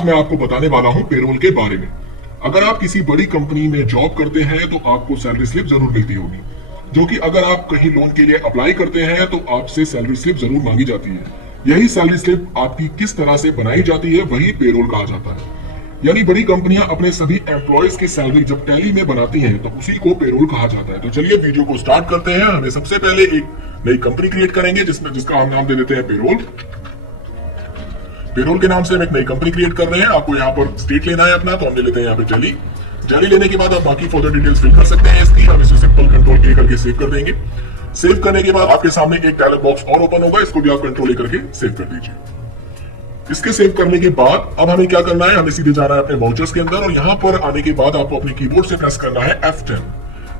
आज मैं आपको बताने वाला हूं पेरोल के बारे में। अगर आप किसी बड़ी कंपनी में जॉब करते हैं तो आपको सैलरी स्लिप जरूर मिलती होगी, जो कि अगर आप कहीं लोन के लिए अप्लाई करते हैं तो आपसे सैलरी स्लिप जरूर मांगी जाती है। यही सैलरी स्लिप आपकी किस तरह से बनाई जाती है वही पेरोल कहा जाता है। यानी बड़ी कंपनियां अपने सभी एम्प्लॉयज की सैलरी जब टैली में बनाती हैं तो उसी को पेरोल कहा जाता है। तो चलिए वीडियो को स्टार्ट करते हैं। हमें सबसे पहले एक नई कंपनी क्रिएट करेंगे जिसका हम नाम दे देते हैं पेरोल। पेरोल के नाम से हम एक नई कंपनी क्रिएट कर रहे हैं। आपको यहाँ पर स्टेट लेना है अपना, तो हम ले लेते हैं यहाँ पे दिल्ली। दिल्ली लेने के बाद आप बाकी फर्दर डिटेल्स फिल कर सकते हैं इसकी। हम इसे सिंपल कंट्रोल ए करके सेव कर देंगे। सेव करने के बाद आपके सामने एक डायलॉग बॉक्स और ओपन होगा, इसको भी आप कंट्रोल ए करके सेव कर दीजिए। इसके सेव करने के बाद अब हमें क्या करना है, हमें सीधे जाना है अपने वाउचर्स के अंदर और यहाँ पर आने के बाद आपको अपने कीबोर्ड से प्रेस करना है F10।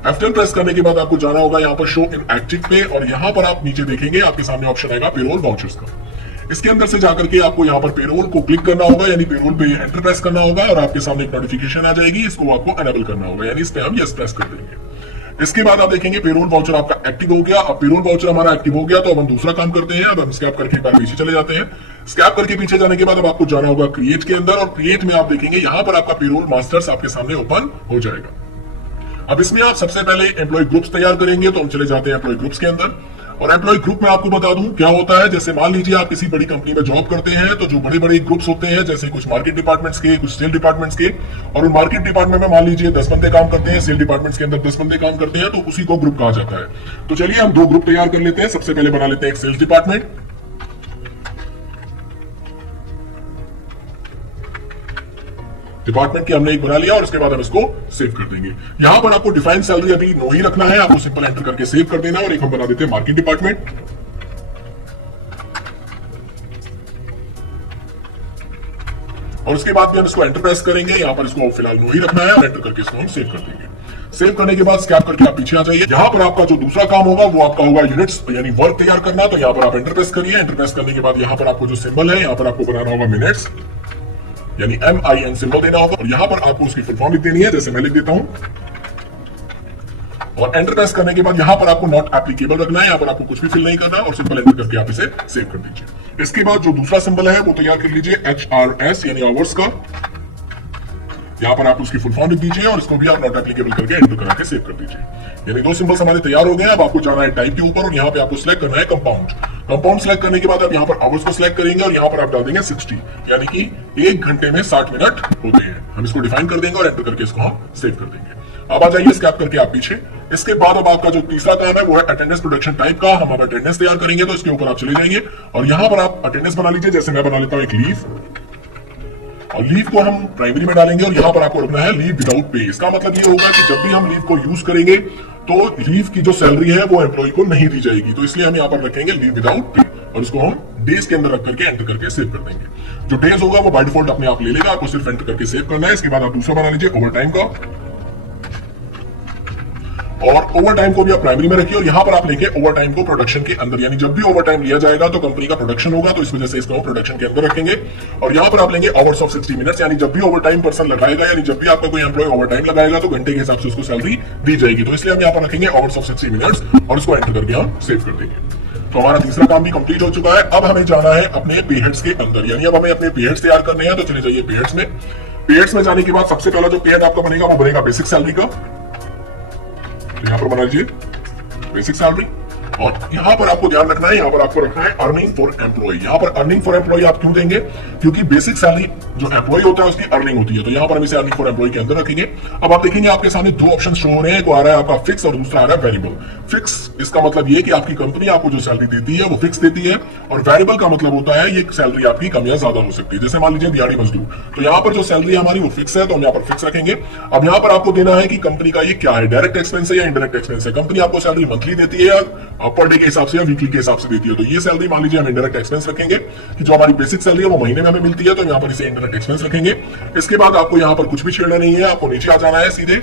F10 प्रेस करने के बाद आपको जाना होगा यहाँ पर शो इन एक्टिव पे और यहाँ पर आप नीचे देखेंगे आपके सामने ऑप्शन आएगा पेरोल वाउचर्स का। इसके अंदर से जाकर के आपको यहाँ पर पेरोल को क्लिक करना होगा, यानी पेरोल पे एंटर प्रेस करना होगा और आपके सामने एक नोटिफिकेशन आ जाएगी। इसको आपको एनेबल करना होगा, यानी इस पे हम यस प्रेस कर देंगे। इसके बाद आप देखेंगे पेरोल वाउचर आपका एक्टिव हो गया। अब पेरोल वाउचर हमारा एक्टिव हो गया तो अब हम दूसरा काम करते हैं। अब हम स्कैप करके एक बार पीछे चले जाते हैं। स्कैप करके पीछे जाने के बाद अब आपको जाना होगा क्रिएट के अंदर और क्रिएट में आप देखेंगे यहाँ पर आपका पेरोल मास्टर्स आपके सामने ओपन हो जाएगा। अब इसमें आप सबसे पहले एम्प्लॉय ग्रुप्स तैयार करेंगे, तो हम चले जाते हैं एम्प्लॉय ग्रुप्स के अंदर। और एम्प्लॉय ग्रुप में आपको बता दूं क्या होता है। जैसे मान लीजिए आप किसी बड़ी कंपनी में जॉब करते हैं तो जो बड़े बड़े ग्रुप्स होते हैं, जैसे कुछ मार्केट डिपार्टमेंट्स के, कुछ सेल डिपार्टमेंट्स के, और उन मार्केट डिपार्टमेंट में मान लीजिए 10 बंदे काम करते हैं, सेल डिपार्टमेंट्स के अंदर 10 बंदे काम करते हैं, तो उसी को ग्रुप कहा जाता है। तो चलिए हम 2 ग्रुप तैयार कर लेते हैं। सबसे पहले बना लेते हैं एक सेल्स डिपार्टमेंट। डिपार्टमेंट की हमने एक बना लिया और उसके बाद हम इसको सेव कर देंगे। यहां पर आपको डिफाइंड सैलरी अभी नो ही रखना है, आपको सिंपल एंटर करके सेव कर देना। और एक हम बना देते हैं मार्केट डिपार्टमेंट। और उसके बाद भी हम इसको एंटर प्रेस करेंगे। यहां पर इसको फिलहाल नो ही रखना है और एंटर करके इसको हम सेव कर देंगे। सेव करने के बाद स्कैप करके आप पीछे आ जाइए। यहां पर आपका जो दूसरा काम होगा वो आपका होगा यूनिट्स, यानी वर्क तैयार करना। तो यहां पर आप एंटर प्रेस करिए। एंटर प्रेस करने के बाद यहां पर आपको जो सिंबल है, यहां पर आपको बनाना होगा मिनट्स, यानी MIN सिंबल देना होगा और यहां पर आपको उसकी फुल फॉर्म लिख देनी है, जैसे मैं लिख देता हूं। और एंटर प्रेस करने के बाद यहां पर आपको नॉट एप्लीकेबल रखना है। यहां पर आपको कुछ भी फिल नहीं करना और सिंपल एंटर करके आप इसे सेव कर दीजिए। इसके बाद जो दूसरा सिंबल है वो तैयार कर लीजिए HRS, यानी आवर्स का। यहां पर आप उसकी फुल फॉर्म लिख दीजिए और इसको भी आप नॉट एप्लीकेबल करके एंटर करा के सेव कर दीजिए। यानी 2 सिंबल्स हमारे तैयार हो गए हैं। अब आपको जाना है टाइप के ऊपर और यहाँ पे आपको सिलेक्ट करना है कंपाउंड। कंपाउंड सिलेक्ट करने के बाद आप यहाँ पर आवर्स को सिलेक्ट करेंगे और यहाँ पर आप डाल देंगे 60, यानी कि 1 घंटे में 60 मिनट होते हैं। हम इसको डिफाइन कर देंगे और एंटर करके इसको हम सेव कर देंगे। अब आ जाइए स्कैप करके आप पीछे। इसके बाद अब आपका जो तीसरा काम है वो है अटेंडेंस प्रोडक्शन टाइप का। हम अब अटेंडेंस तैयार करेंगे, तो इसके ऊपर आप चले जाएंगे और यहाँ पर आप अटेंडेंस बना लीजिए। जैसे मैं बना लेता हूँ एक लीव, और लीव को हम प्राइमरी में डालेंगे और यहां पर आपको रखना है लीव विदाउट पे। इसका मतलब ये होगा कि जब भी हम लीव को यूज करेंगे तो लीव की जो सैलरी है वो एम्प्लॉय को नहीं दी जाएगी। तो इसलिए हम यहां पर रखेंगे लीव विदाउट पे और इसको हम डेज के अंदर रख करके एंटर करके सेव कर देंगे। जो डेज होगा वो बाय डिफॉल्ट अपने आप ले लेगा, आपको सिर्फ एंटर करके सेव करना है। इसके बाद आप दूसरा बना लीजिए ओवर टाइम का, और ओवर टाइम को भी आप प्राइमरी में रखिए और यहां पर आप लेंगे ओवर टाइम को प्रोडक्शन के अंदर। यानी जब भी ओवर टाइम लिया जाएगा तो कंपनी का प्रोडक्शन होगा, तो इस वजह से इसको प्रोडक्शन के अंदर रखेंगे। और यहां पर आप लेंगे आवर्स ऑफ 60 मिनट्स, यानी जब भी ओवर टाइम पर्सन लगाएगा, यानी जब भी आपका कोई एम्प्लॉय ओवर टाइम लगाएगा तो घंटे के हिसाब से उसको सैलरी दी जाएगी। तो इसलिए हम यहां पर रखेंगे आवर्स ऑफ 60 मिनट्स और इसको एंटर करके हम सेव कर देंगे। तो हमारा तीसरा काम भी कंप्लीट हो चुका है। अब हमें जाना है अपने पे हेड्स के अंदर, यानी अब हमें अपने पे हेड्स तैयार करने हैं। तो चले जाइए पे हेड्स में। पे हेड्स में जाने के बाद सबसे पहला जो पे हेड आपका बनेगा वो बनेगा बेसिक सैलरी का। तो यहां पर बना लीजिए बेसिक सैलरी और यहां पर आपको ध्यान रखना है, यहां पर आपको रखना है अर्निंग फॉर एम्प्लॉय। यहां पर अर्निंग फॉर एम्प्लॉय आप क्यों देंगे, क्योंकि बेसिक सैलरी जो एम्प्लॉय होता है उसकी अर्निंग होती है। तो यहां पर हम इसे अर्निंग फॉर एम्प्लॉय के अंदर रखेंगे। अब आप देखेंगे आपके सामने 2 ऑप्शन शो हो रहे हैं। एक आ रहा है आपका फिक्स और दूसरा आ रहा है वेरिएबल। फिक्स इसका मतलब ये कि आपकी कंपनी आपको जो सैलरी देती है वो फिक्स देती है, और वेरिएबल का मतलब होता है ये सैलरी आपकी कम या ज्यादा हो सकती है। जैसे मान लीजिए दिहाड़ी मजदूर, तो यहाँ पर जो सैलरी हमारी वो फिक्स है, तो हम यहाँ पर फिक्स रखेंगे। अब यहाँ पर आपको देना है कि कंपनी का ये क्या है, डायरेक्ट एक्सपेंस है या इनडायरेक्ट एक्सपेंस है। कंपनी आपको सैलरी मंथली देती है या पर डे के हिसाब से या वीकली के हिसाब से देती है। तो ये सैलरी मान लीजिए हम इनडायरेक्ट एक्सपेंस रखेंगे कि जो हमारी बेसिक सैलरी है वो महीने में हमें मिलती है, तो यहाँ पर इसे इनडायरेक्ट एक्सपेंस रखेंगे। इसके बाद आपको यहाँ पर कुछ भी छेड़ना नहीं है, आपको नीचे आ जाना है सीधे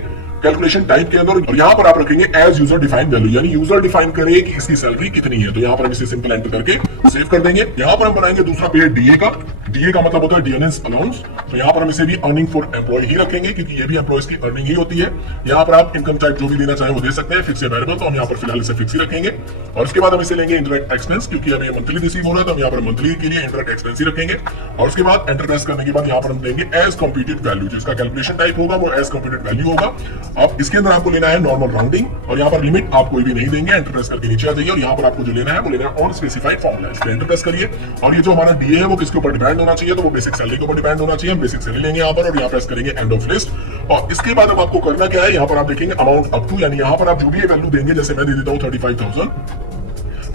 कैलकुलेशन टाइप के अंदर और यहां पर आप रखेंगे एज यूजर डिफाइंड वैल्यू, यानी यूजर डिफाइन करे कि इसकी सैलरी कितनी है। तो यहां पर हम इसे सिंपल एंटर करके सेव कर देंगे। यहां पर हम बनाएंगे दूसरा पेड डीए का। डीए का मतलब होता है डियरनेस अलाउंस। तो यहाँ पर हम इसे भी अर्निंग फॉर एम्प्लॉय ही रखेंगे, क्योंकि ये भी एम्प्लॉयज की अर्निंग ही होती है। यहाँ पर आप इनकम टाइप जो भी देना चाहें वो दे सकते हैं, फिक्स या वेरिएबल, तो हम यहाँ पर फिलहाल इसे फिक्स ही रखेंगे। और उसके बाद हम इसे लेंगे इंटरेक्ट एक्सपेंस, क्योंकि अब ये मंथली रिसीव हो रहा है तो हम यहाँ पर मंथली के लिए इंटरेक्ट एक्सपेंस ही रखेंगे। और उसके बाद एंटर प्रेस करने के बाद यहाँ पर हम देंगे एज कंप्यूटेड वैल्यू, जिसका कैलकुलेशन टाइप होगा वो एज कंप्यूटेड वैल्यू होगा। अब इसके अंदर आपको लेना है नॉर्मल राउंडिंग, और यहाँ पर लिमिट आप कोई भी नहीं देंगे। एंटर प्रेस करके नीचे आ जाइए और यहाँ पर आपको जो लेना है वो लेना है ऑन स्पेसिफाइड फॉर्मूला, इस पर एंटर प्रेस करिए। और ये जो हमारा डीए है वो किसके ऊपर डिपेंड होना चाहिए, तो वो बेसिक सैलरी के ऊपर डिपेंड होना चाहिए। हम बेसिक सैलरी लेंगे यहाँ पर और यहाँ प्रेस करेंगे एंड ऑफ लिस्ट। और इसके बाद अब आपको करना क्या है, यहाँ पर आप देखेंगे अमाउंट अप टू, यानी यहाँ पर आप जो भी वैल्यू देंगे, जैसे मैं दे देता हूँ 35,000,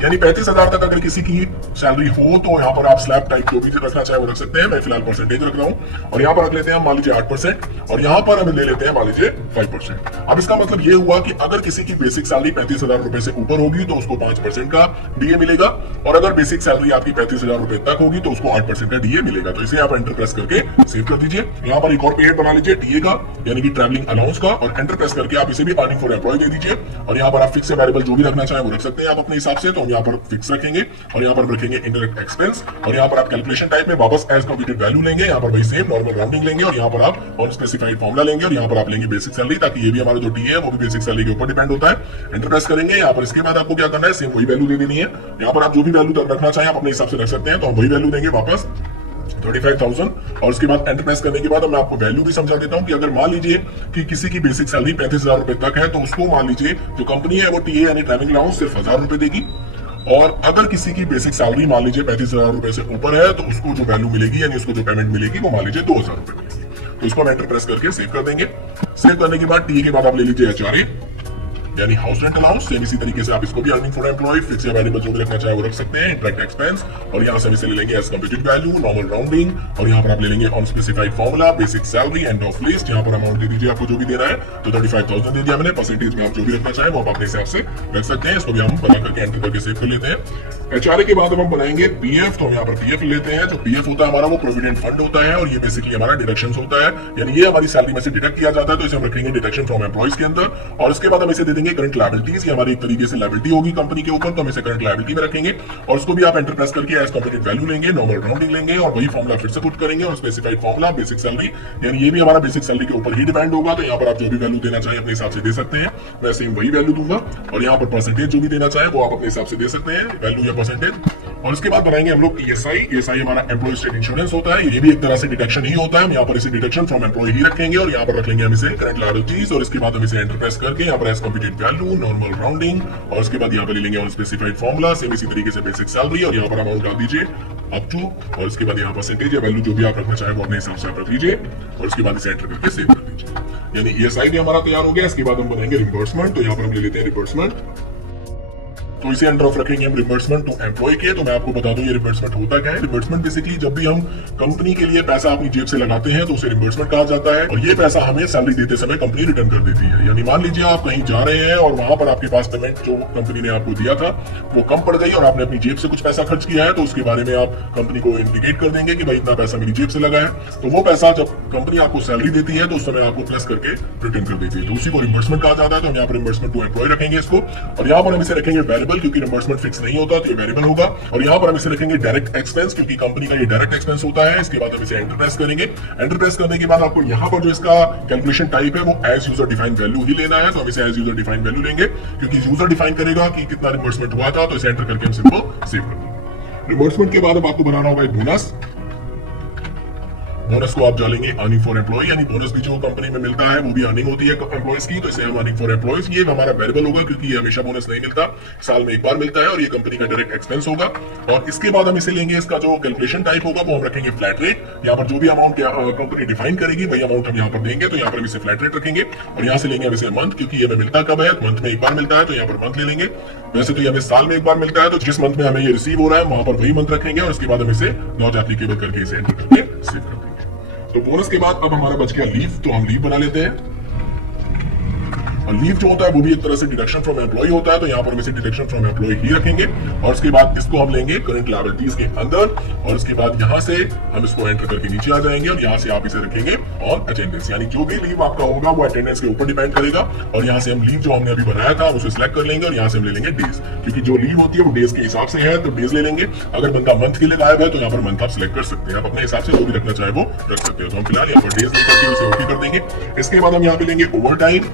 यानी 35,000 तक अगर किसी की सैलरी हो तो यहाँ पर आप स्लैब टाइप जो भी रखना चाहे वो रख सकते हैं। मैं फिलहाल परसेंटेज रख रहा हूँ और यहाँ पर रख लेते हैं मान लीजिए 8%, और यहाँ पर हम ले लेते हैं मान लीजिए 5%। अब इसका मतलब ये हुआ कि अगर किसी की बेसिक सैलरी 35,000 रुपए से ऊपर होगी तो उसको 5% का डीए मिलेगा, और अगर बेसिक सैलरी आपकी 35,000 रुपए तक होगी तो उसको 8% का डीए मिलेगा। तो इसे आप एंटर प्रेस करके सेव कर दीजिए। यहाँ पर एक और पीरियड बना लीजिए डीए का, यानी कि ट्रैवलिंग अलाउंस का, और एंटर प्रेस करके आप इसे भी अर्निंग फॉर एम्प्लॉय दे दीजिए। और यहाँ पर आप फिक्स वेरिएबल जो भी रखना चाहे वो रख सकते हैं आप अपने हिसाब से, तो हम यहाँ पर फिक्स रखेंगे। और यहाँ पर रखेंगे इंडायरेक्ट एक्सपेंस, और यहाँ पर आप कैलकुलेशन टाइप में वापस एज कंप्यूटेड वैल्यू लेंगे, यहाँ पर वही सेम नॉर्मल राउंडिंग लेंगे, और यहाँ पर आप ऑन स्पेसिफाइड फॉर्मूला लेंगे, और यहाँ पर आप लेंगे बेसिक सैलरी, ताकि ये भी हमारा जो डी है वो भी बेसिक सैलरी के ऊपर डिपेंड होता है। एंटर प्रेस करेंगे यहाँ पर। इसके बाद आपको क्या करना है, सेम वही वैल्यू दे देनी है। यहाँ पर आप जो भी वैल्यू रखना चाहें आप अपने हिसाब से रख सकते हैं, तो हम वही वैल्यू देंगे वापस 35,000। और उसके बाद एंटर प्रेस करने के बाद मैं आपको वैल्यू भी समझा देता हूं कि अगर मान लीजिए कि किसी की बेसिक सैलरी 35,000 रुपए तक है तो उसको मान लीजिए जो कंपनी है वो टीए यानी ट्रैवलिंग अलाउंस सिर्फ 1,000 रुपए देगी। और अगर किसी की बेसिक सैलरी मान लीजिए 35,000 रुपए से ऊपर है तो उसको जो वैल्यू मिलेगी यानी उसको जो पेमेंट मिलेगी वो मान लीजिए 2,000 रुपए मिलेगी। तो इसको हम एंटर प्रेस करके सेव कर देंगे। सेव करने के बाद टीए के बाद आप ले लीजिए एचआरए यानी हाउस रेंट अलाउंस। सेम इसी तरीके से आप इसको भी अर्निंग फॉर एम्प्लॉय फिक्स या वेरिएबल जो भी रखना चाहे वो रख सकते हैं। इंटरेक्ट एक्सपेंस, और यहाँ से हम इसे ले लेंगे as computed value, normal rounding, और यहाँ पर आप ले लेंगे on specified formula, basic salary, end of list. यहाँ पर अमाउंट दे दीजिए आपको जो भी देना है, तो 35,000 दे दिया मैंने। परसेंटेज में आप जो भी रखना चाहे वो आप अपने हिसाब से रख सकते हैं। इसको भी हम बना करके एंटर करके सेव कर लेते हैं। एचआरए के बाद हम बनाएंगे पीएफ, तो हम यहाँ पर पीएफ लेते हैं। जो पीएफ होता है हमारा वो प्रोविडेंट फंड होता है, और ये बेसिकली हमारा डिडक्शन होता है, यानी ये हमारी सैलरी में से डिडक्ट किया जाता है, तो इसे हम रखेंगे डिडक्शन फ्रॉम एम्प्लॉइज के अंदर। और उसके बाद हम इसे दे देंगे करंट लायबिलिटीज, ये हमारी एक तरीके से लायबिलिटी होगी कंपनी के ऊपर, तो हम इसे करंट लायबिलिटी में रखेंगे। और उसको भी आप एंटर प्रेस करके एज कंप्यूटेड वैल्यू लेंगे, नॉर्मल राउंडिंग लेंगे, और वही फॉर्मूला फिर से पुट करेंगे और स्पेसिफाइड फॉर्मूला बेसिक सैलरी, यानी ये भी हमारा बेसिक सैलरी के ऊपर ही डिपेंड होगा। तो यहाँ पर आप जो भी वैल्यू देना चाहे अपने हिसाब से दे सकते हैं, मैं सेम वही वैल्यू दूंगा। और यहाँ पर परसेंटेज जो भी देना चाहे वो आप अपने हिसाब से दे सकते हैं, वैल्यू या परसेंटेज। और उसके बाद बनाएंगे हम लोग ईएसआई हमारा एम्प्लॉय स्टेट इंश्योरेंस होता है, ये भी एक तरह से डिडक्शन ही होता है। हम यहाँ पर इसे डिडक्शन फ्रॉम एम्प्लॉय ही रखेंगे, और यहाँ पर रखेंगे हम इसे करंट लायबिलिटीज। और इसके बाद हम इसे एंटर प्रेस करके यहाँ पर as computed value, normal rounding, और उसके बाद यहाँ पर ले लेंगे ऑन स्पेसिफाइड फॉर्मूला, सेम इसी तरीके से बेसिक सैलरी, और यहाँ पर अमाउंट डाल दीजिए अप टू, और उसके बाद यहाँ परसेंटेज या वैल्यू जो भी आप रखना चाहे वो अपने हिसाब से आप रख लीजिए। और उसके बाद इसे एंटर करके सेव कर दीजिए, यानी ईएसआई भी हमारा तैयार हो गया। इसके बाद हम बनाएंगे रिम्बर्समेंट, तो यहाँ पर हम ले लेते हैं रिम्बर्समेंट, तो इसे अंडर ऑफ रखेंगे हम रिम्बर्समेंट टू एम्प्लॉय के। तो मैं आपको बता दूं ये रिम्बर्समेंट होता क्या है। रिम्बर्समेंट बेसिकली जब भी हम कंपनी के लिए पैसा अपनी जेब से लगाते हैं तो उसे रिम्बर्समेंट कहा जाता है, और ये पैसा हमें सैलरी देते समय कंपनी रिटर्न कर देती है। यानी मान लीजिए आप कहीं जा रहे हैं और वहां पर आपके पास पेमेंट जो कंपनी ने आपको दिया था वो कम पड़ गई और आपने अपनी जेब से कुछ पैसा खर्च किया है, तो उसके बारे में आप कंपनी को इंडिकेट कर देंगे कि भाई इतना पैसा मेरी जेब से लगा है। तो वो पैसा जब कंपनी आपको सैलरी देती है तो उस समय आपको प्लस करके रिटर्न कर देती है, तो उसी को रिम्बर्समेंट कहा जाता है। तो हम यहाँ पर रिम्बर्समेंट टू एम्प्लॉय रखेंगे इसको, और यहाँ पर हम इसे रखेंगे वेरिएबल, क्योंकि रिम्बर्समेंट नहीं होता तो ये वेरिएबल होगा। और यहां पर हम इसे रखेंगे डायरेक्ट एक्सपेंस, क्योंकि कंपनी का ये डायरेक्ट एक्सपेंस होता है। इसके बाद हम इसे एंटर प्रेस करेंगे। एंटर प्रेस करने के बाद आपको यहां पर जो इसका कैलकुलेशन टाइप है वो एज यूजर डिफाइंड वैल्यू ही लेना है, तो हम इसे एज यूजर डिफाइंड वैल्यू लेंगे, क्योंकि यूजर डिफाइन करेगा कि कितना रिम्बर्समेंट हुआ था। तो इसे एंटर करके हम सिंपल सेव कर देंगे। रिम्बर्समेंट के बाद अब आपको बनाना होगा एक बोनस। बोनस को आप डालेंगे अर्निंग फॉर एम्प्लॉय, यानी बोनस भी जो कंपनी में मिलता है वो भी अर्निंग होती है एम्प्लॉयज की, तो इसे हम अर्निंग फॉर एम्प्लॉयज, ये हमारा वेरिएबल होगा क्योंकि ये हमेशा बोनस नहीं मिलता, साल में एक बार मिलता है, और ये कंपनी का डायरेक्ट एक्सपेंस होगा। और इसके बाद हम इसे लेंगे, इसका जो कैलकुलेशन टाइप होगा वो हम रखेंगे फ्लैट रेट। यहाँ पर जो भी अमाउंट कंपनी डिफाइन करेगी वही अमाउंट हम यहाँ पर देंगे, तो यहाँ पर हम इसे फ्लैट रेट रखेंगे। और यहाँ से लेंगे हम इसे मंथ, क्योंकि ये हमें मिलता कब है, मंथ में एक बार मिलता है, तो यहाँ पर मंथ ले लेंगे। वैसे तो ये हमें साल में एक बार मिलता है, तो जिस मंथ में हमें ये रिसीव हो रहा है वहां पर वही मंथ रखेंगे, और उसके बाद हम इसे नॉट एप्लीकेबल करके इसे एंटर करके सेव कर देंगे। तो बोनस के बाद अब हमारा बच गया लीव, तो हम लीव बना लेते हैं। और लीव जो होता है वो भी एक तरह से डिडक्शन फ्रॉम एम्प्लॉय होता है, तो यहाँ पर हम इसे डिडक्शन फ्रॉम एम्प्लॉय ही रखेंगे। और उसके बाद इसको हम लेंगे करंट लायबिलिटीज के अंदर, और उसके बाद यहाँ से हम इसको एंटर करके नीचे आ जाएंगे और यहाँ से आप इसे रखेंगे ऑन अटेंडेंस, यानी जो भी लीव आपका होगा वो अटेंडेंस के ऊपर डिपेंड करेगा। और यहाँ से हम लीव जो हमने अभी बनाया था उसे सिलेक्ट कर लेंगे और यहाँ से हम ले लेंगे डेज, क्योंकि जो लीव होती है वो डेज के हिसाब से है, तो डेज ले लेंगे। अगर बंदा मंथ के लिए गायब है तो यहाँ पर मंथ आप सिलेक्ट कर सकते हैं, आप अपने हिसाब से जो भी रखना चाहे वो रख सकते हो। तो हम फिलहाल यहाँ पर डेज लेकर के उसे ओके कर देंगे। इसके बाद हम यहाँ पे लेंगे ओवर टाइम।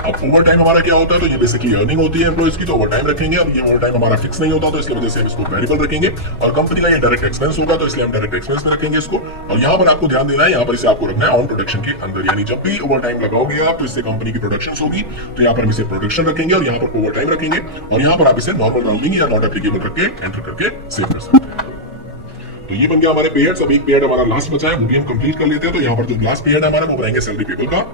अब ओवर टाइम हमारा क्या होता है, तो ये बेसिकली अर्निंग होती है एम्प्लॉइज की, तो ओवर टाइम रखेंगे। और ये ओवर टाइम हमारा फिक्स नहीं होता, तो इसकी वजह से हम इसको वेरिएबल रखेंगे। और कंपनी का ये डायरेक्ट एक्सपेंस होगा, तो इसलिए हम डायरेक्ट एक्सपेंस में रखेंगे इसको। और यहाँ पर आपको ध्यान देना है, यहाँ पर इसे आपको रखना है ऑन प्रोडक्शन के अंदर, यानी जब भी ओवर टाइम लगाओगे आप तो इससे कंपनी की प्रोडक्शन होगी, तो यहाँ पर हम इसे प्रोडक्शन रखेंगे और यहाँ पर ओवर टाइम रखेंगे। और यहाँ पर आप इसे नॉर्मल राउंडिंग या नॉट एप्लीकेबल रख के एंटर करके सेव कर सकते हैं। तो ये बन गया हमारे पे हेड्स। अब एक पे हेड हमारा लास्ट बचा है, वो भी हम कंप्लीट कर लेते हैं। तो यहाँ पर जो लास्ट पे हेड है हमारा वो बनाएंगे सैलरी पेबल का।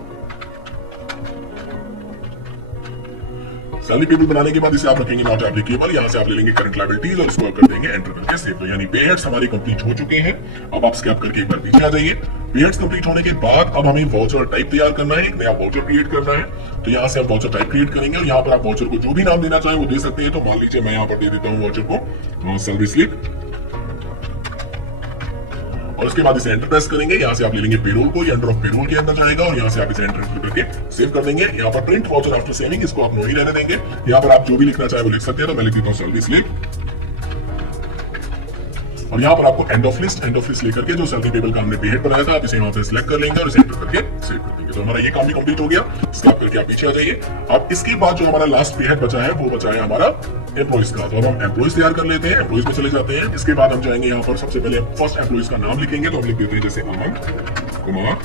सैलरी पेबल बनाने के बाद इसे आप रखेंगे नॉट एप्लीकेबल, यहाँ से आप ले लेंगे करंट लायबिलिटीज और इसको कर देंगे एंटर करके सेव। तो यानी पे हेड्स हमारे कंप्लीट हो चुके हैं। अब आप स्कैप करके एक बार पीछे आ जाइए। पे हेड्स कंप्लीट होने के बाद अब हमें वाउचर टाइप तैयार करना है, एक नया वाउचर क्रिएट करना है। तो यहाँ से हम वाउचर टाइप क्रिएट करेंगे और यहाँ पर आप वाउचर को जो भी नाम देना चाहें वो दे सकते हैं। तो मान लीजिए मैं यहाँ पर दे देता हूँ वाउचर को सैलरी स्लिप, और उसके बाद इसे एंटर प्रेस करेंगे। यहाँ से आप ले लेंगे पेरोल को, ये अंडर ऑफ पेरोल के अंदर जाएगा और यहाँ से आप इसे एंटर करके सेव कर देंगे। यहाँ पर प्रिंट वाउचर आफ्टर सेविंग, इसको आप नो ही रहने देंगे। यहाँ पर आप जो भी लिखना चाहे वो लिख सकते हैं, तो मैं लिख देता हूँ सैलरी स्लिप। और यहाँ पर आपको एंड ऑफ लिस्ट लेकर के जो सैलरी टेबल का हमने पे हेड बनाया था आप इसे यहाँ से सिलेक्ट कर लेंगे और इसे एंटर करके सेव कर देंगे। तो हमारा ये काम भी कंप्लीट हो गया। स्कैप करके आप पीछे आ जाइए। अब इसके बाद जो हमारा लास्ट पे हेड बचा है वो बचा है हमारा एम्प्लॉइज का। तो अब हम एम्प्लॉइज तैयार कर लेते हैं, एम्प्लॉइज में चले जाते हैं। इसके बाद हम जाएंगे यहाँ पर सबसे पहले फर्स्ट एम्प्लॉइज का नाम लिखेंगे, तो हम लिख देते हैं जैसे अमन कुमार,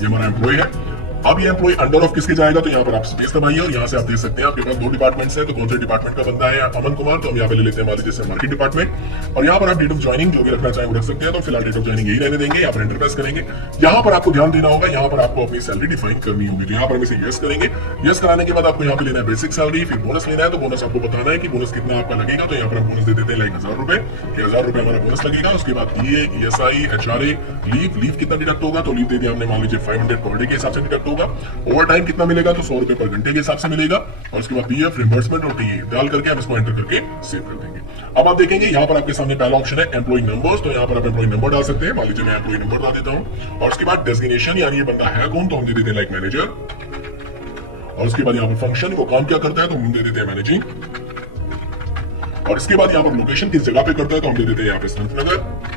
ये हमारा एम्प्लॉय है। अब ये एम्प्लॉय अंडर ऑफ किसके जाएगा, तो यहाँ पर आप स्पेस दबाइए और यहाँ से आप देख सकते हैं आपके पास दो डिपार्टमेंट्स हैं। तो कौन से डिपार्टमेंट का बंदा है अमन कुमार, तो हम यहाँ पे ले लेते हैं मान लीजिए जैसे मार्केट डिपार्टमेंट। और यहाँ पर आप डेट ऑफ ज्वाइनिंग जो भी रखना चाहे वो रख सकते हैं। तो फिलहाल डेट ऑफ ज्वाइनिंग यही रहने देंगे। यहाँ पर एंटर प्रेस करेंगे। यहाँ पर आपको ध्यान देना होगा, यहाँ पर आपको अपनी सैलरी डिफाइन करनी होगी। तो यहाँ पर हम इसे यस करेंगे। यस कराने के बाद आपको यहाँ पे लेना है बेसिक सैलरी, फिर बोनस लेना है। तो बोनस आपको बताना है कि बोनस कितना आपका लगेगा। तो यहाँ पर हम बोनस दे देते हैं लाइक 1000 रुपए, 1000 रुपए हमारा बोनस लगेगा। उसके बाद ESI, HRA, लीव कितना डिडक्ट होगा, तो लीव दे दिया हमने मान लीजिए 500 पर डे के हिसाब से डिडक्ट होगा। ओवर टाइम कितना मिलेगा, तो 100 रुपए पर घंटे के हिसाब से मिलेगा। और उसके बाद PF, रिम्बर्समेंट और TE डाल करके हम इसको एंटर करके सेव कर देंगे। अब आप देखेंगे यहाँ पर आपके सामने पहला ऑप्शन है एम्प्लॉय नंबर्स। तो यहाँ पर आप एम्प्लॉय नंबर डाल सकते हैं, मान लीजिए मैं एम्प्लॉय नंबर डाल देता हूँ। और उसके बाद डेजिग्नेशन, यानी ये बंदा है कौन, तो हम दे देते हैं लाइक मैनेजर। और उसके बाद यहाँ पर फंक्शन, वो काम क्या करता है, तो हम दे देते हैं मैनेजिंग। और इसके बाद यहाँ पर लोकेशन किस जगह पे करता है, तो हम दे देते हैं यहाँ पे संत नगर।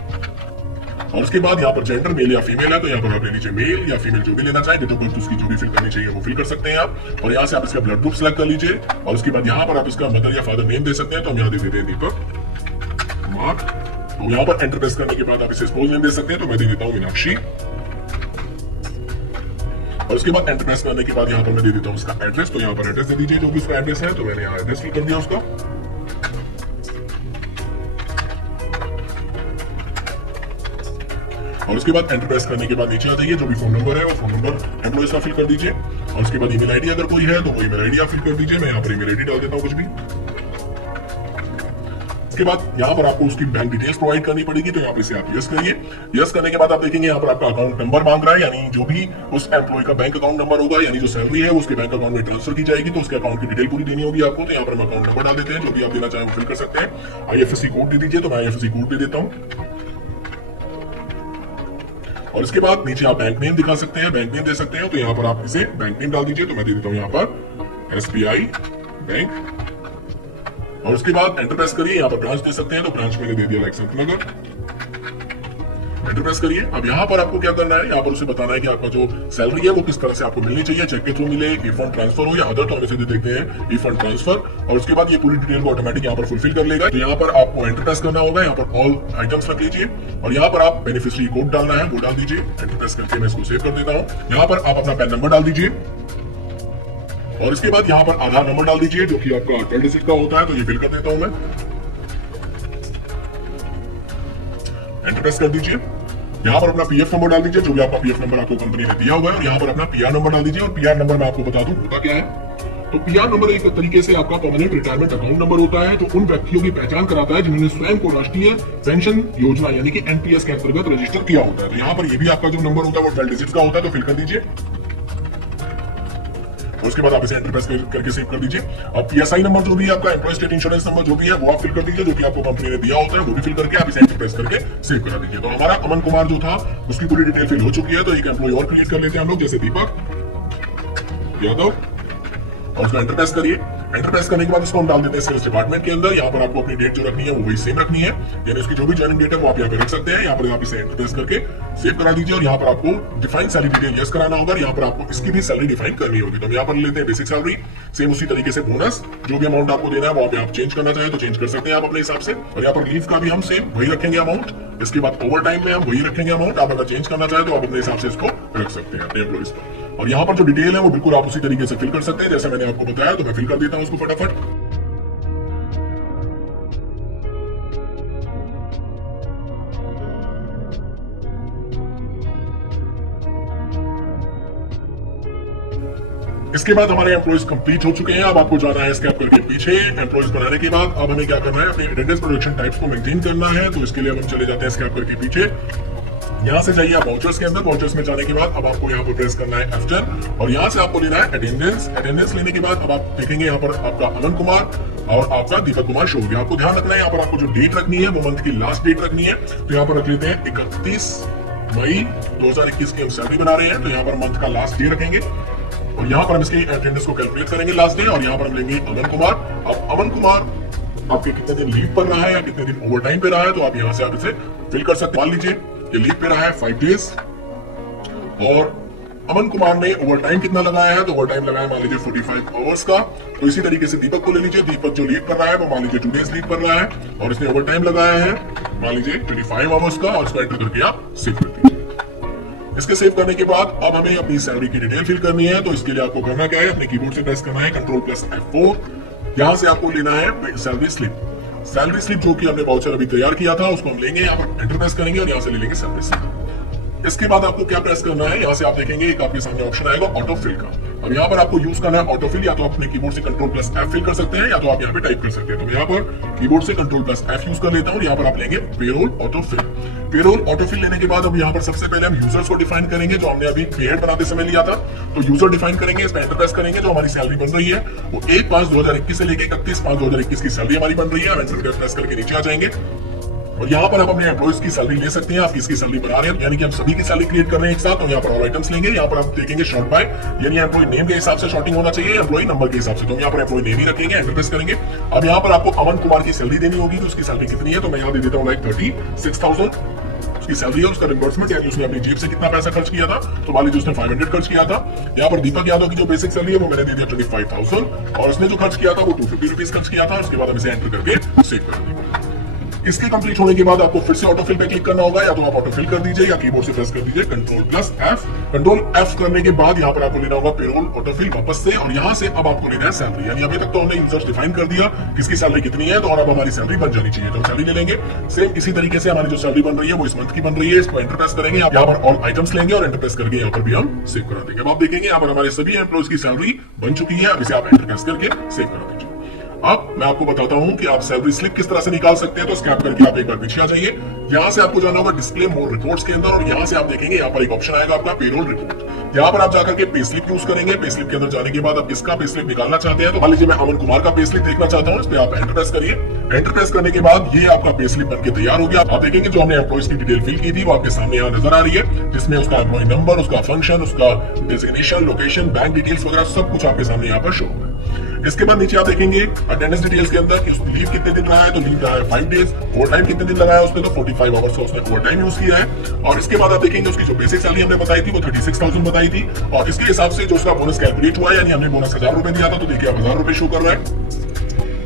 और उसके बाद यहाँ पर जेंडर मेल या फीमेल है, तो यहाँ पर आप ले लीजिए मेल या फीमेल जो भी लेना चाहे। डेट ऑफ बर्थ उसकी जो भी फिल करनी चाहिए वो फिल कर सकते हैं आप। और यहाँ से आप इसका ब्लड ग्रुप सेलेक्ट कर लीजिए। और उसके बाद यहाँ पर आप इसका मदर या फादर नेम दे सकते हैं। तो हम यहाँ दे देते हैं दीपक कुमार। तो यहाँ पर एंटर प्रेस करने के बाद आप इसे स्पोज नेम दे सकते हैं। तो मैं दे देता हूँ मीनाक्षी। और उसके बाद एंटर प्रेस करने के बाद यहाँ पर मैं दे देता हूँ उसका एड्रेस। तो यहाँ पर एड्रेस दे दीजिए जो भी उसका एड्रेस है। तो मैंने यहाँ एड्रेस फिल कर दिया उसका। और उसके बाद एंटर प्रेस करने के बाद नीचे आ जाइए, जो भी फोन नंबर है वो फोन नंबर एम्प्लॉइज का फिल कर दीजिए। और उसके बाद ईमेल आईडी अगर कोई है तो वो ईमेल आईडी आप फिल कर दीजिए। मैं यहाँ पर ईमेल आईडी डाल देता हूँ कुछ भी। उसके बाद यहाँ पर आपको उसकी बैंक डिटेल्स प्रोवाइड करनी पड़ेगी। तो यहाँ पे इसे आप यस करिए। यस करने के बाद आप देखेंगे यहाँ पर आपका अकाउंट नंबर मांग रहा है, यानी जो भी उस एम्प्लॉय का बैंक अकाउंट नंबर होगा, यानी जो सैलरी है उसके बैंक अकाउंट में ट्रांसफर की जाएगी। तो उसके अकाउंट की डिटेल पूरी देनी होगी आपको। तो यहाँ पर हम अकाउंट नंबर डाल देते हैं, जो भी आप देना चाहें वो फिल कर सकते हैं। IFSC कोड दे दीजिए। तो मैं IFSC कोड दे देता हूँ। और इसके बाद नीचे आप बैंक नेम दिखा सकते हैं, बैंक नेम दे सकते हैं। तो यहाँ पर आप इसे बैंक नेम डाल दीजिए। तो मैं दे देता हूँ यहाँ पर SBI बैंक। और उसके बाद एंटर प्रेस करिए। यहाँ पर ब्रांच दे सकते हैं। तो ब्रांच मैंने दे दिया like Sant Nagar. Enter press करिए। अब यहाँ पर आपको क्या करना है, यहाँ पर उसे बताना है कि आपका जो सैलरी है वो किस तरह से आपको मिलनी चाहिए, चेक के थ्रू मिले, ई फंड ट्रांसफर हो या अदर। तो हम इसे देखते हैं ई फंड ट्रांसफर। और उसके बाद ये पूरी डिटेल को ऑटोमेटिक यहाँ पर फुलफिल कर लेगा। तो यहाँ पर आपको एंटर प्रेस करना होगा। यहाँ पर ऑल आइटम्स रख लीजिए और यहाँ पर आप बेनिफिशियरी कोड डालना है, वो डाल दीजिए। एंटर प्रेस करके मैं इसको सेव कर देता हूँ। यहाँ पर आप अपना पैन नंबर डाल दीजिए और इसके बाद यहाँ पर आधार नंबर डाल दीजिए जो कि आपका 12 डिजिट का होता है। तो ये फिल कर देता हूं मैं। एंटर प्रेस कर दीजिए। यहाँ पर अपना PF नंबर डाल दीजिए, जो भी आपका PF नंबर आपको कंपनी ने दिया हुआ है। और यहाँ पर अपना PR नंबर डाल दीजिए। और PR नंबर मैं आपको बता दूं होता क्या है। तो PR नंबर एक तरीके से आपका परमानेंट रिटायरमेंट अकाउंट नंबर होता है। तो उन व्यक्तियों की पहचान कराता है जिन्होंने स्वयं को राष्ट्रीय पेंशन योजना यानी कि NPS के अंतर्गत रजिस्टर किया होता है। तो यहाँ पर ये भी आपका जो नंबर होता है वो 12 डिजिट का होता है। तो फिल कर दीजिए। और उसके बाद आप इसे एंटर प्रेस करके सेव कर दीजिए। अब पीएसआई नंबर जो भी है आपका, एम्प्लॉय स्टेट इंश्योरेंस नंबर जो भी है वो आप फिल कर दीजिए, जो कि आपको कंपनी ने दिया होता है वो भी फिल करके आप इसे एंटर प्रेस करके सेव करा दीजिए। तो हमारा अमन कुमार जो था उसकी पूरी डिटेल फिल हो चुकी है। तो एक एम्प्लॉय और क्रिएट कर लेते हैं हम लोग, जैसे दीपक यादव, और उसको एंटर प्रेस करिए। एंटर प्रेस करने के बाद उसको हम डाल देते हैं सेल्स डिपार्टमेंट के अंदर। यहाँ पर आपको अपनी डेट जो रखनी है वो वही सेम रखनी है, यानी उसकी जो भी ज्वाइनिंग डेट है वो आप यहाँ पे रख सकते हैं। यहाँ पर आप इसे एंटर प्रेस करके सेव करा दीजिए और यहाँ पर आपको डिफाइन सैलरी डिटेल यस कराना होगा। यहाँ पर आपको इसकी भी सैलरी डिफाइन करनी होगी। तो हम यहाँ पर लेते हैं बेसिक सैलरी, सेम उसी तरीके से बोनस जो भी अमाउंट आपको देना है वो आप चेंज करना चाहे तो चेंज कर सकते हैं आप अपने हिसाब से। और यहाँ पर लीव का भी हम सेम वही रखेंगे अमाउंट। इसके बाद ओवर टाइम में हम वही रखेंगे अमाउंट। आप अगर चेंज करना चाहे तो आप अपने हिसाब से इसको रख सकते हैं अपने एम्प्लॉइज को। और यहाँ पर जो डिटेल है वो बिल्कुल आप उसी तरीके से फिल कर सकते हैं जैसे मैंने आपको बताया। तो मैं फिल कर देता हूँ उसको फटाफट। इसके बाद हमारे एम्प्लॉइज कंप्लीट हो चुके हैं। अब आपको जाना है स्कैप करके पीछे। एम्प्लॉइज बनाने के बाद अब हमें क्या करना है, अपने अटेंडेंस प्रोडक्शन टाइप्स को मेंटेन करना है। तो इसके लिए हम चले जाते हैं स्कैप करके पीछे। यहाँ से जाइए आप वाउचर्स के अंदर। वाउचर्स में जाने के बाद अब आपको यहाँ पर प्रेस करना है F10 और यहाँ से आपको लेना है अटेंडेंस। अटेंडेंस लेने के बाद अब आप देखेंगे यहाँ पर आपका अमन कुमार और आपका दीपक कुमार शो होगा। आपको ध्यान रखना है यहाँ पर आपको जो डेट रखनी है वो मंथ की लास्ट डेट रखनी है। तो यहाँ पर रख लेते हैं 31 मई 2021 की हम सैलरी बना रहे हैं। तो यहाँ पर मंथ का लास्ट डे रखेंगे और यहाँ पर हम इसकी अटेंडेंस को कैलकुलेट करेंगे लास्ट डे। और यहाँ पर हम लेंगे अमन कुमार। अब अमन कुमार आपके कितने दिन लीव पर रहा है या कितने दिन ओवर टाइम पे रहा है तो आप यहाँ से आप इसे फिल कर सकते हैं। मान लीजिए कि लीव पे रहा है 5 डेज और अमन कुमार ने ओवर टाइम कितना लगाया है, तो ओवर टाइम लगाया मान लीजिए 45 आवर्स का। तो इसी तरीके से दीपक को ले लीजिए। दीपक जो लीव कर रहा है वो मान लीजिए 2 डेज लीव कर रहा है और इसने ओवर टाइम लगाया है मान लीजिए 25 आवर्स का और इसको एंटर करके आप सेव कर दीजिए। इसके सेव करने के बाद अब हमें अपनी सैलरी की डिटेल फिल करनी है। तो इसके लिए आपको करना क्या है, अपने कीबोर्ड से प्रेस करना है Ctrl+F4। यहाँ से आपको लेना है सैलरी स्लिप। सैलरी स्लिप जो कि हमने वाउचर अभी तैयार किया था उसको हम लेंगे, यहाँ पर एंटर प्रेस करेंगे और यहाँ से ले लेंगे सैलरी स्लिप। इसके बाद आपको क्या प्रेस करना है, यहाँ से आप देखेंगे एक आपके सामने ऑप्शन आएगा ऑटो फिल का। अब यहाँ पर आपको यूज करना है ऑटो फिल। या तो अपने कीबोर्ड से Ctrl+F फिल कर सकते हैं या तो आप यहाँ पे टाइप कर सकते हैं। तो यहाँ पर कीबोर्ड से Ctrl+F यूज कर लेता हूँ। यहाँ पर आप लेंगे payroll auto fill. Payroll auto fill लेने के बाद अब यहाँ पर सबसे पहले हम यूजर्स को डिफाइन करेंगे जो हमने अभी क्रिएट बनाते समय लिया था। तो यूजर डिफाइन करेंगे, इस पर एंटर प्रेस करेंगे। जो हमारी सैलरी बन रही है वो 1/5/2021 से लेकर 31/5/2021 की सैलरी हमारी बन रही है। एंटर प्रेस करके नीचे आ जाएंगे और यहाँ पर आप अपने एम्प्लॉइज की सैलरी ले सकते हैं। आप किसकी सैलरी बना रहे हैं, यानी कि हम सभी की सैलरी क्रिएट कर रहे हैं एक साथ। तो यहाँ पर और आइटम्स लेंगे। यहाँ पर आप देखेंगे शॉर्ट बाय, यानी एम्प्लॉय नेम के हिसाब से शॉर्टिंग होना चाहिए, एम्प्लॉय नंबर के हिसाब से। तो यहाँ पर एम्प्लॉय नेम ही रखेंगे, एंटर प्रेस करेंगे। अब यहाँ पर आपको अमन कुमार की सैलरी देनी होगी। तो उसकी सैलरी कितनी है, तो मैं यहाँ दे देता हूँ लाइक 36,000 उसकी सैलरी है। उसका रिम्बर्समेंट यानी उसने अपनी जेब से कितना पैसा खर्च किया था, तो मान लीजिए उसने 500 खर्च किया था। यहाँ पर दीपक यादव की जो बेसिक सैलरी है वो मैंने दे दिया 25,000 और उसने जो खर्च किया था वो 250 रुपीज खर्च किया था। उसके बाद हम इसे एंटर करके सेव कर देंगे। इसके कंप्लीट होने के बाद आपको फिर से ऑटो फिल पे क्लिक करना होगा, या तो आप ऑटो फिल कर दीजिए या कीबोर्ड से प्रेस कर दीजिए Ctrl+F। Ctrl+F करने के बाद यहाँ पर आपको लेना होगा पेरोल ऑटो फिल वापस से और यहाँ से अब आपको लेना है सैलरी। यानी अभी तक तो हमने यूजर्स डिफाइन कर दिया किसकी सैलरी कितनी है, तो और अब हमारी सैलरी बन जानी चाहिए। तो सैलरी ले लेंगे सेम इसी तरीके से। हमारी जो सैलरी बन रही है वो इस मंथ की बन रही है। इसको एंटर प्रेस करेंगे, यहाँ पर ऑल आइटम्स लेंगे और एंटर प्रेस करके यहाँ पर भी हम सेव करा देंगे। अब आप देखेंगे यहाँ पर हमारे सभी एम्प्लॉइज की सैलरी बन चुकी है। अब इसे आप एंटर प्रेस करके सेव करा दीजिए। अब मैं आपको बताता हूं कि आप सैलरी स्लिप किस तरह से निकाल सकते हैं। तो स्कैप करके आप एक बार पीछे आ जाइए। यहां से आपको जाना होगा डिस्प्ले मोर रिपोर्ट्स के अंदर और यहां से आप देखेंगे यहाँ पर एक ऑप्शन आएगा आपका पेरोल रिपोर्ट। यहाँ पर आप जाकर के पे स्लिप यूज करेंगे। पे स्लिप के अंदर जाने के बाद आप किसका पे स्लिप निकालना चाहते हैं, तो मान लीजिए मैं अमन कुमार का पे स्लिप देखना चाहता हूँ। इस पर आप एंटर प्रेस करिए। एंटर प्रेस करने के बाद ये आपका पे स्लिप बनके तैयार हो गया। आप देखेंगे जो हमने एम्प्लॉइज की डिटेल फिल की थी वो आपके सामने यहाँ नजर आ रही है, जिसमें उसका एम्प्लॉय नंबर, उसका फंक्शन, उसका डेजिग्नेशन, लोकेशन, बैंक डिटेल्स वगैरह सब कुछ आपके सामने यहाँ पर शो होगा। इसके बाद नीचे आप देखेंगे अटेंडेंस डिटेल्स के अंदर कि उसने लीव कितने दिन रहा है, तो लीव रहा है 5 डेज। ओवर टाइम कितने दिन लगाया उसने, तो 45 आवर्स का उसने ओवर टाइम यूज किया है। और इसके बाद आप देखेंगे उसकी जो बेसिक सैलरी हमने बताई थी वो 36,000 बताई थी और इसके हिसाब से जो उसका बोनस कैलकुलेट हुआ, यानी हमने बोनस 1000 रुपए दिया था, तो देखिए 1000 रुपए शो कर रहा है।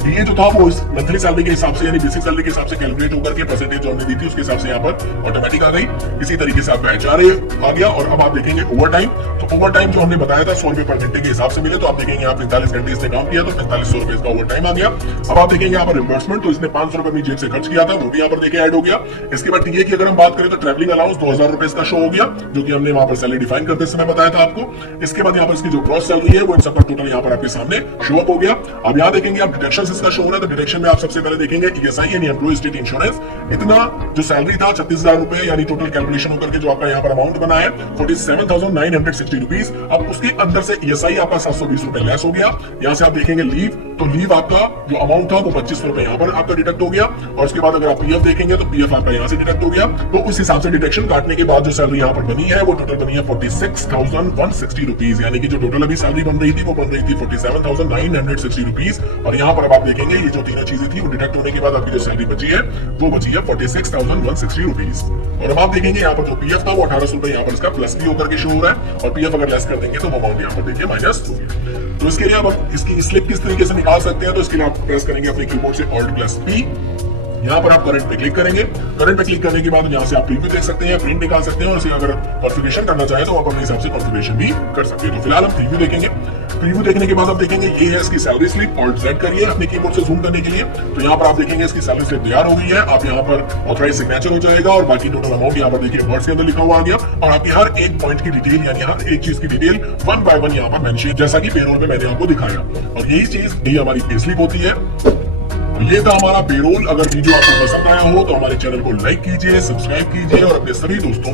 ये जो था वो इस मंथली सैलरी के हिसाब से यानी बेसिक सैलरी के हिसाब से कैलकुलेट होकर के परसेंटेज जो हमने दी थी उसके हिसाब से यहाँ पर ऑटोमेटिक आ गई। इसी तरीके से आपका एचआरए आ गया। और अब आप देखेंगे ओवर टाइम, तो ओवर टाइम जो हमने बताया था 100 रुपए पर घंटे के हिसाब से मिले, तो आप देखेंगे यहाँ 45 घंटे इसने काम किया तो 4500 रुपए इसका ओवर टाइम आ गया। अब आप देखेंगे यहाँ पर रिम्बर्समेंट, तो इसने 500 रुपए अपनी जेब से खर्च किया था वो भी यहाँ पर देखे ऐड हो गया। इसके बाद टीए की अगर हम बात करें तो ट्रैवलिंग अलाउंस 2000 रुपए इसका शो हो गया, जो कि हमने वहां पर सैलरी डिफाइन करते समय बताया था आपको। इसके बाद यहाँ पर इसकी जो ग्रॉस सैलरी है वो इन सबका टोटल यहाँ पर आपके सामने शो अप हो गया। अब यहाँ देखेंगे आप डिडक्शन एक्सपेंसेस का शो हो रहा है, तो डिडक्शन में आप सबसे पहले देखेंगे ईएसआई यानी एम्प्लॉय स्टेट इंश्योरेंस। इतना जो सैलरी था 36,000 रुपए, यानी टोटल कैलकुलेशन होकर के जो आपका यहाँ पर अमाउंट बना है 47,960 रुपीज। अब उसके अंदर से ईएसआई आपका 720 रुपए लेस हो गया। यहाँ से आप देखेंगे लीव, तो लीव आपका जो अमाउंट था वो 25 रुपए यहाँ पर आपका डिडक्ट हो गया। और उसके बाद अगर आप पीएफ देखेंगे तो पीएफ आपका यहाँ से डिडक्ट हो गया। तो उस हिसाब से डिडक्शन काटने के बाद जो सैलरी यहाँ पर बनी है वो टोटल बनी है 46,160 रुपीज, यानी कि जो टोटल अभी सैलरी बन रही थी वो बन रही थी 47,960 रुपीज। और यहाँ पर अब आप देखेंगे ये जो तीनों चीजें थी वो डिडक्ट होने के बाद आपकी जो सैलरी बची है वो बची है 46,160 रुपीज। और अब आप देखेंगे यहाँ पर जो पीएफ था वो 1800 रुपए यहाँ पर इसका प्लस भी होकर के शो हो रहा है, और पीएफ अगर लेस कर देंगे तो वो अमाउंट यहाँ पर देखिए माइनस हो गया। तो इसके लिए आप इसकी स्लिप किस तरीके से निकाल सकते हैं, तो इसके लिए आप प्रेस करेंगे अपने कीबोर्ड से Alt+P। यहाँ पर आप करंट पे क्लिक करेंगे। करंट पे क्लिक करने के बाद यहाँ से आप प्रीव्यू देख सकते हैं, प्रिंट निकाल सकते हैं, और इसे अगर कॉन्फ़िगरेशन करना चाहे तो आप अपने हिसाब से कॉन्फ़िगरेशन भी कर सकते हैं। तो फिलहाल हम प्रीव्यू देखेंगे। प्रीव्यू देखने के बाद आप देखेंगे ये है इसकी सैलरी स्लिप। Alt+Z करिए अपने कीबोर्ड से जूम करने के लिए, तो यहाँ पर आप देखेंगे इसकी सैलरी स्लिप तैयार हो गई है। आप यहाँ पर ऑथराइज सिग्नेचर हो जाएगा, और बाकी टोटल अमाउंट यहाँ पर देखिए वर्ड्स के अंदर लिखा हुआ आ गया, और आपकी हर एक पॉइंट की डिटेल यानी हर एक चीज की डिटेल 1 बाय 1 यहाँ पर मेंशन, जैसा कि पेरोल में मैंने आपको दिखाया। और यही चीज ये हमारी पे स्लिप होती है। ये था हमारा पेरोल। अगर वीडियो आपको पसंद आया हो तो हमारे चैनल को लाइक कीजिए, सब्सक्राइब कीजिए और अपने सभी दोस्तों